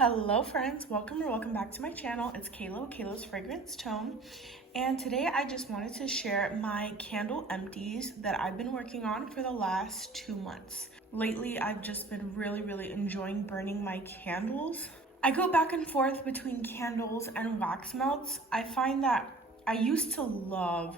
Hello friends, welcome back to my channel. It's Kayla's Fragrance Tome, and today I just wanted to share my Candle Empties that I've been working on for the last 2 months. Lately I've just been really enjoying burning my candles. I go back and forth between candles and wax melts. I find that I used to love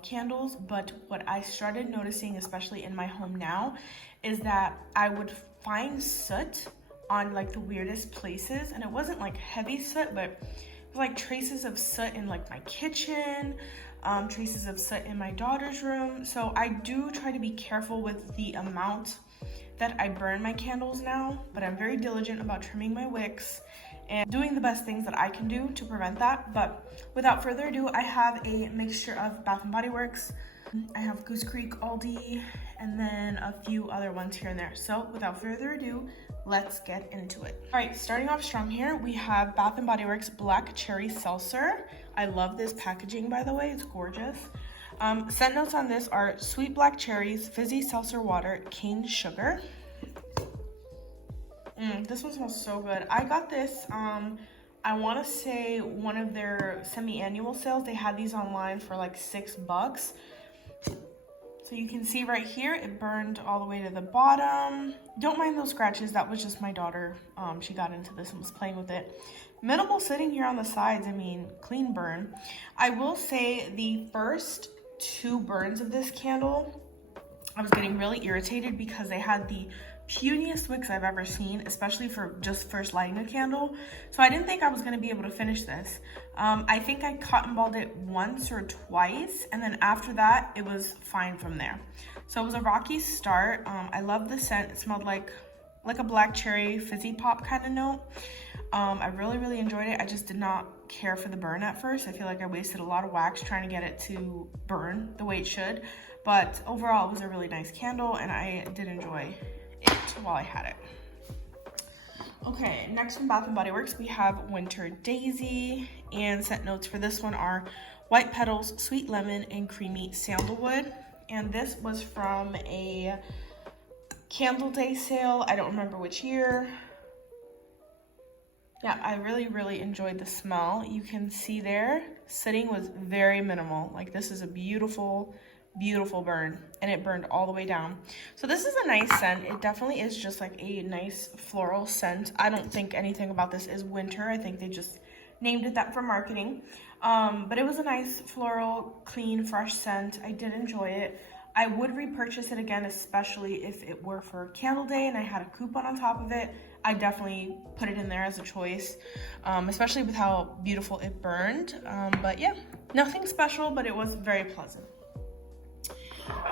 candles, but what I started noticing, especially in my home now, is that I would find soot on like the weirdest places, and it wasn't like heavy soot, but it was like traces of soot in like my kitchen, traces of soot in my daughter's room. So I do try to be careful with the amount that I burn my candles now, but I'm very diligent about trimming my wicks and doing the best things that I can do to prevent that. But without further ado, I have a mixture of Bath & Body Works, I have Goosecreek, Aldi, and then a few other ones here and there. So without further ado, let's get into it. All right, starting off strong here, we have Bath & Body Works Black Cherry Seltzer. I love this packaging, by the way, it's gorgeous. Scent notes on this are sweet black cherries, fizzy seltzer water, cane sugar. This one smells so good. I got this, I want to say one of their semi-annual sales. They had these online for like $6. So you can see right here, it burned all the way to the bottom. Don't mind those scratches, that was just my daughter. She got into this and was playing with it. Minimal sitting here on the sides, I mean, clean burn. I will say the first 2 burns of this candle, I was getting really irritated because they had the puniest wicks I've ever seen, especially for just first lighting a candle. So I didn't think I was going to be able to finish this. I think I cotton balled it once or twice, and then after that it was fine from there. So it was a rocky start. I love the scent. It smelled like a black cherry fizzy pop kind of note. I really enjoyed it. I just did not care for the burn at first. I feel like I wasted a lot of wax trying to get it to burn the way it should, but overall it was a really nice candle and I did enjoy it while I had it. Okay, next from Bath & Body Works, we have Winter Daisy, and scent notes for this one are white petals, sweet lemon, and creamy sandalwood. And this was from a Candle Day sale. I don't remember which year. Yeah, I really enjoyed the smell. You can see there, sitting was very minimal. Like, this is a beautiful burn, and it burned all the way down. So this is a nice scent. It definitely is just like a nice floral scent. I don't think anything about this is winter. I think they just named it that for marketing. But it was a nice floral, clean, fresh scent. I did enjoy it. I would repurchase it again, especially if it were for Candle Day and I had a coupon on top of it. I definitely put it in there as a choice, especially with how beautiful it burned. But yeah, nothing special, but it was very pleasant.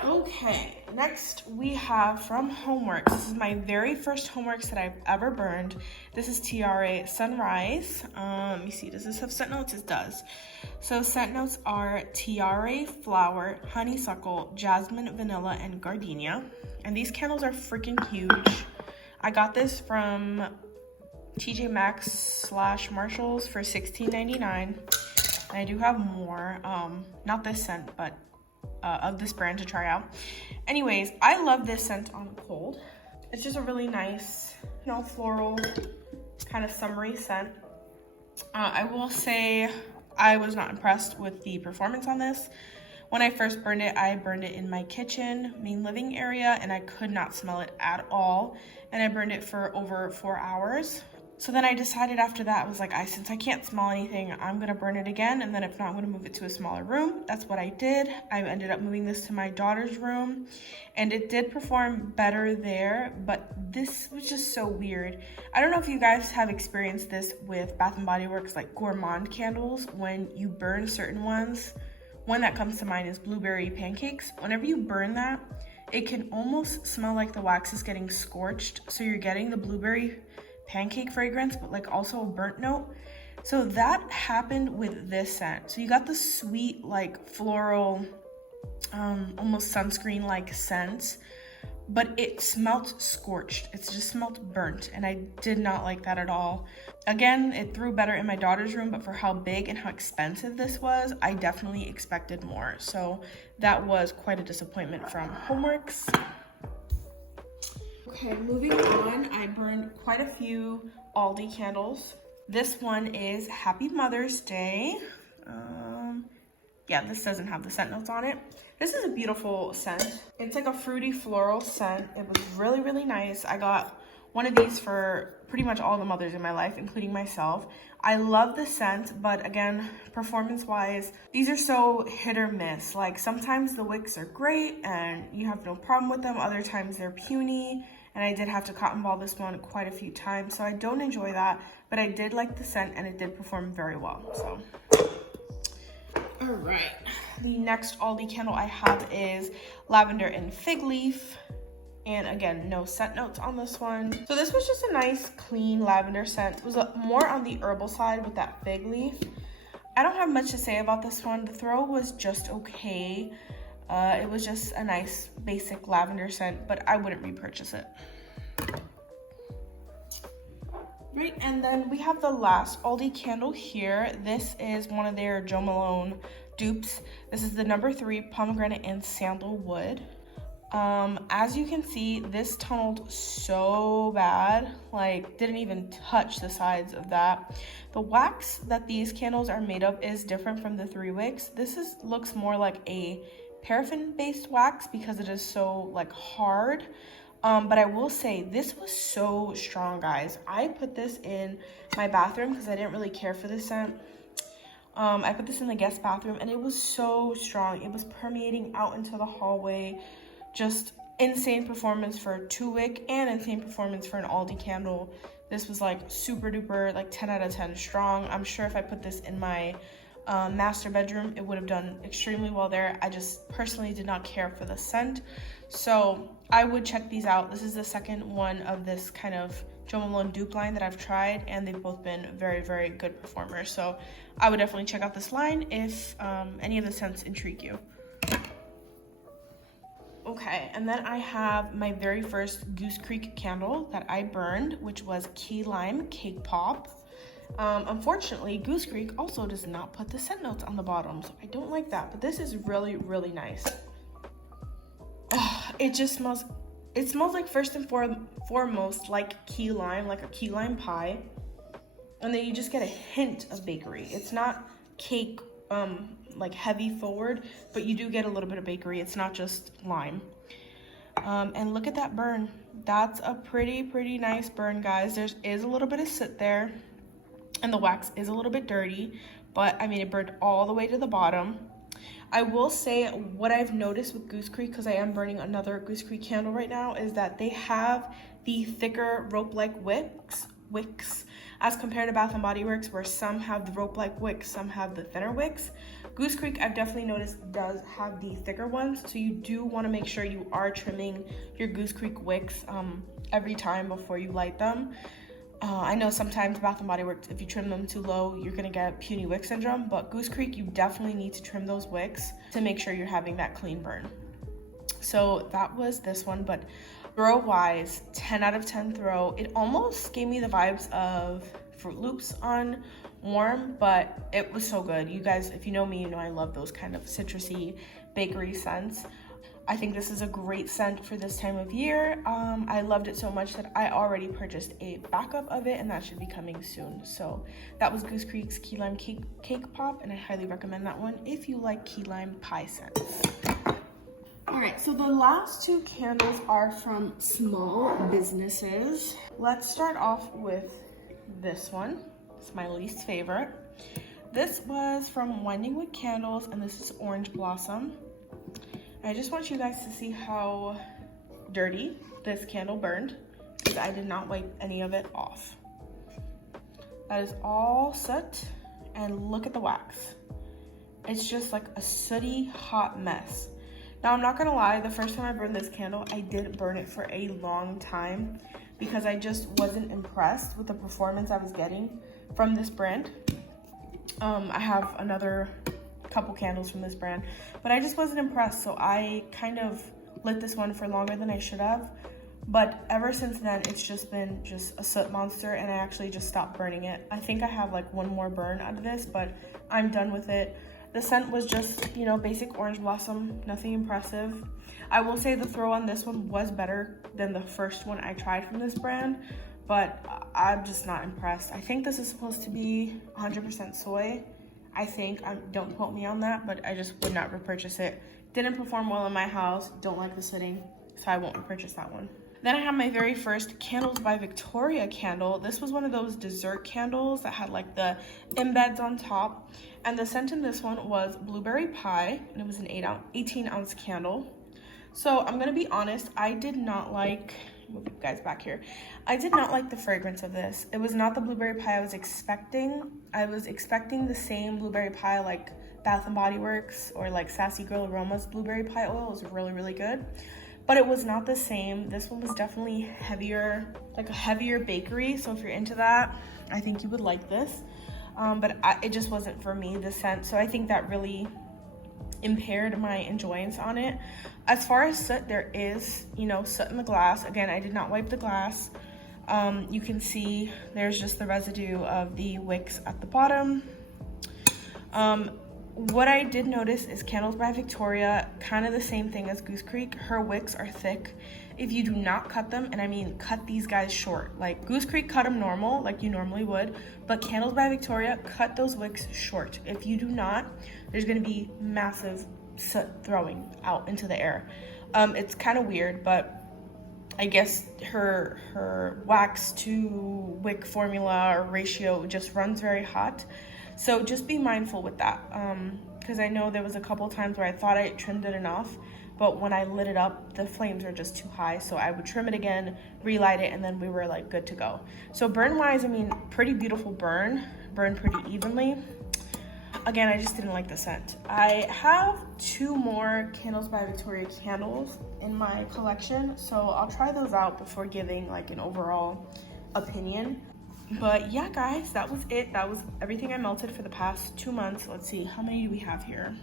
Okay, next we have from Homeworks. This is my very first Homeworks that I've ever burned. This is Tiare Sunrise. Let me see, does this have scent notes? It does. So scent notes are tiare, flower, honeysuckle, jasmine, vanilla, and gardenia. And these candles are freaking huge. I got this from TJ Maxx / Marshalls for $16.99. And I do have more, not this scent, but of this brand to try out. Anyways, I love this scent on cold. It's just a really nice, floral, kind of summery scent. I will say I was not impressed with the performance on this. When I first burned it, I burned it in my kitchen, main living area, and I could not smell it at all. And I burned it for over 4 hours. So then I decided after that, I was like, since I can't smell anything, I'm gonna burn it again, and then if not, I'm gonna move it to a smaller room. That's what I did. I ended up moving this to my daughter's room, and it did perform better there, but this was just so weird. I don't know if you guys have experienced this with Bath & Body Works, like gourmand candles, when you burn certain ones. One that comes to mind is blueberry pancakes. Whenever you burn that, it can almost smell like the wax is getting scorched, so you're getting the blueberry pancake fragrance, but like also a burnt note. So that happened with this scent. So you got the sweet, like floral, almost sunscreen like scent, but it smelt scorched. It just smelt burnt, and I did not like that at all. Again, it threw better in my daughter's room, but for how big and how expensive this was, I definitely expected more. So that was quite a disappointment from Homeworks. Okay, moving on, I burned quite a few Aldi candles. This one is Happy Mother's Day. Yeah, this doesn't have the scent notes on it. This is a beautiful scent. It's like a fruity floral scent. It was really, really nice. I got one of these for pretty much all the mothers in my life, including myself. I love the scent, but again, performance-wise, these are so hit or miss. Like sometimes the wicks are great and you have no problem with them. Other times they're puny, and I did have to cotton ball this one quite a few times, so I don't enjoy that, but I did like the scent and it did perform very well, so. All right, the next Aldi candle I have is Lavender and Fig Leaf. And again, no scent notes on this one. So this was just a nice, clean lavender scent. It was more on the herbal side with that fig leaf. I don't have much to say about this one. The throw was just okay. It was just a nice, basic lavender scent, but I wouldn't repurchase it. Right, and then we have the last Aldi candle here. This is one of their Jo Malone dupes. This is the number 3 pomegranate and sandalwood. As you can see, this tunneled so bad, like didn't even touch the sides of that. The wax that these candles are made of is different from the 3 wicks. This looks more like a paraffin based wax because it is so like hard. But I will say this was so strong, guys. I put this in my bathroom because I didn't really care for this scent. I put this in the guest bathroom and it was so strong. It was permeating out into the hallway. Just insane performance for a 2-wick and insane performance for an Aldi candle. This was like super duper, like 10 out of 10 strong. I'm sure if I put this in my master bedroom, it would have done extremely well there. I just personally did not care for the scent. So I would check these out. This is the second one of this kind of Jo Malone dupe line that I've tried, and they've both been very, very good performers. So I would definitely check out this line if any of the scents intrigue you. Okay, and then I have my very first Goosecreek candle that I burned, which was Key Lime Cake Pop. Unfortunately, Goosecreek also does not put the scent notes on the bottom, so I don't like that, but this is really, really nice. It just smells, it smells like first and foremost like key lime, like a key lime pie, and then you just get a hint of bakery. It's not cake, like heavy forward, but you do get a little bit of bakery. It's not just lime. And look at that burn. That's a pretty nice burn, guys. There is a little bit of soot there, and the wax is a little bit dirty, but I mean, it burned all the way to the bottom. I will say what I've noticed with Goosecreek, because I am burning another Goosecreek candle right now, is that they have the thicker rope-like wicks as compared to Bath & Body Works, where some have the rope-like wicks, some have the thinner wicks. Goosecreek, I've definitely noticed, does have the thicker ones, so you do want to make sure you are trimming your Goosecreek wicks every time before you light them. I know sometimes Bath & Body Works, if you trim them too low, you're going to get puny wick syndrome, but Goosecreek, you definitely need to trim those wicks to make sure you're having that clean burn. So that was this one, but throw-wise, 10 out of 10 throw. It almost gave me the vibes of Fruit Loops on Warm, but it was so good. You guys, if you know me, you know I love those kind of citrusy bakery scents. I think this is a great scent for this time of year. I loved it so much that I already purchased a backup of it, and that should be coming soon. So that was Goosecreek's Key Lime Cake Pop, and I highly recommend that one if you like key lime pie scents. All right, so the last 2 candles are from small businesses. Let's start off with this one. It's my least favorite. This was from Winding Wood Candles, and this is Orange Blossom. I just want you guys to see how dirty this candle burned, because I did not wipe any of it off. That is all soot, and look at the wax. It's just like a sooty, hot mess. Now, I'm not gonna lie, the first time I burned this candle, I did burn it for a long time because I just wasn't impressed with the performance I was getting from this brand. I have another couple candles from this brand, but I just wasn't impressed, so I kind of lit this one for longer than I should have. But ever since then, it's just been just a soot monster, and I actually just stopped burning it. I think I have like one more burn out of this, but I'm done with it. The scent was just, you know, basic Orange Blossom, nothing impressive. I will say the throw on this one was better than the first one I tried from this brand, but I'm just not impressed. I think this is supposed to be 100% soy. I think, don't quote me on that, but I just would not repurchase it. Didn't perform well in my house, don't like the sitting, so I won't repurchase that one. Then I have my very first Candles by Victoria candle. This was one of those dessert candles that had like the embeds on top. And the scent in this one was blueberry pie, and it was an 18-ounce candle. So I'm gonna be honest, I did not like, move you guys back here. I did not like the fragrance of this. It was not the blueberry pie I was expecting. I was expecting the same blueberry pie like Bath and Body Works or like Sassy Girl Aroma's blueberry pie oil. It was really, really good. But it was not the same. This one was definitely heavier, like a heavier bakery. So if you're into that, I think you would like this. But it just wasn't for me, the scent. So I think that really impaired my enjoyance on it. As far as soot, there is, you know, soot in the glass. Again, I did not wipe the glass. You can see there's just the residue of the wicks at the bottom. What I did notice is Candles by Victoria, kind of the same thing as Goosecreek. Her wicks are thick. If you do not cut them, and I mean cut these guys short, like Goosecreek cut them normal, like you normally would, but Candles by Victoria, cut those wicks short. If you do not, there's gonna be massive soot throwing out into the air. It's kind of weird, but I guess her wax to wick formula or ratio just runs very hot. So just be mindful with that, because I know there was a couple times where I thought I trimmed it enough, but when I lit it up, the flames are just too high. So I would trim it again, relight it, and then we were like good to go. So burn wise, I mean, pretty beautiful burn, burned pretty evenly. Again, I just didn't like the scent. I have 2 more Candles by Victoria candles in my collection, so I'll try those out before giving like an overall opinion. But yeah, guys, that was it. That was everything I melted for the past 2 months. Let's see, how many do we have here?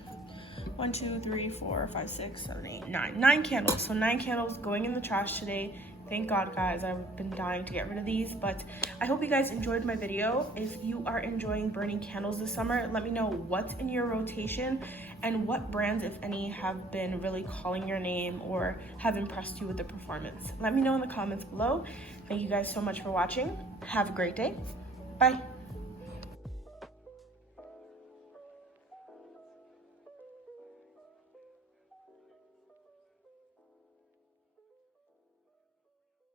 1, 2, 3, 4, 5, 6, 7, 8, 9. 9 candles. So 9 candles going in the trash today. Thank God, guys. I've been dying to get rid of these, but I hope you guys enjoyed my video. If you are enjoying burning candles this summer, let me know what's in your rotation and what brands, if any, have been really calling your name or have impressed you with the performance. Let me know in the comments below. Thank you guys so much for watching. Have a great day. Bye.